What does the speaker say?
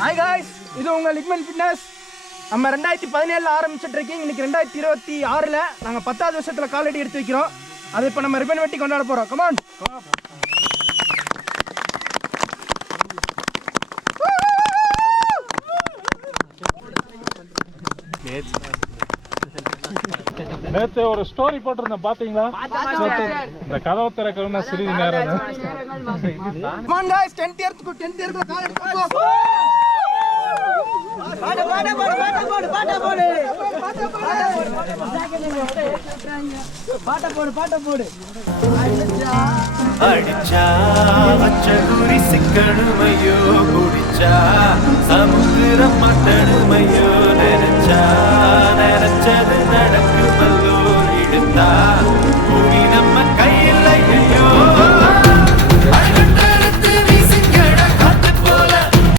Hi guys, இது உங்கள் லிக்மென் fitness. நம்ம 2017 ஆரம்பிச்ச ட்ரெக்கிங் இன்னைக்கு 2026 நாங்கள் 10வது வருஷத்தில் காலடி எடுத்து வைக்கிறோம். அதை இப்போ நம்ம ரிப்பன் வெட்டி கொண்டாட போகிறோம். கமான். நேற்று ஒரு ஸ்டோரி போட்டிருந்தேன் பாத்தீங்களா? இந்த கதவு திறக்கணும்னா சிறிது நேரம். கமான் காய்ஸ், 10th இயர்க்கு கால் எடுத்து பாட்ட போடு. அடிச்சா வச்ச குறி சிக்கணுமையோ குடி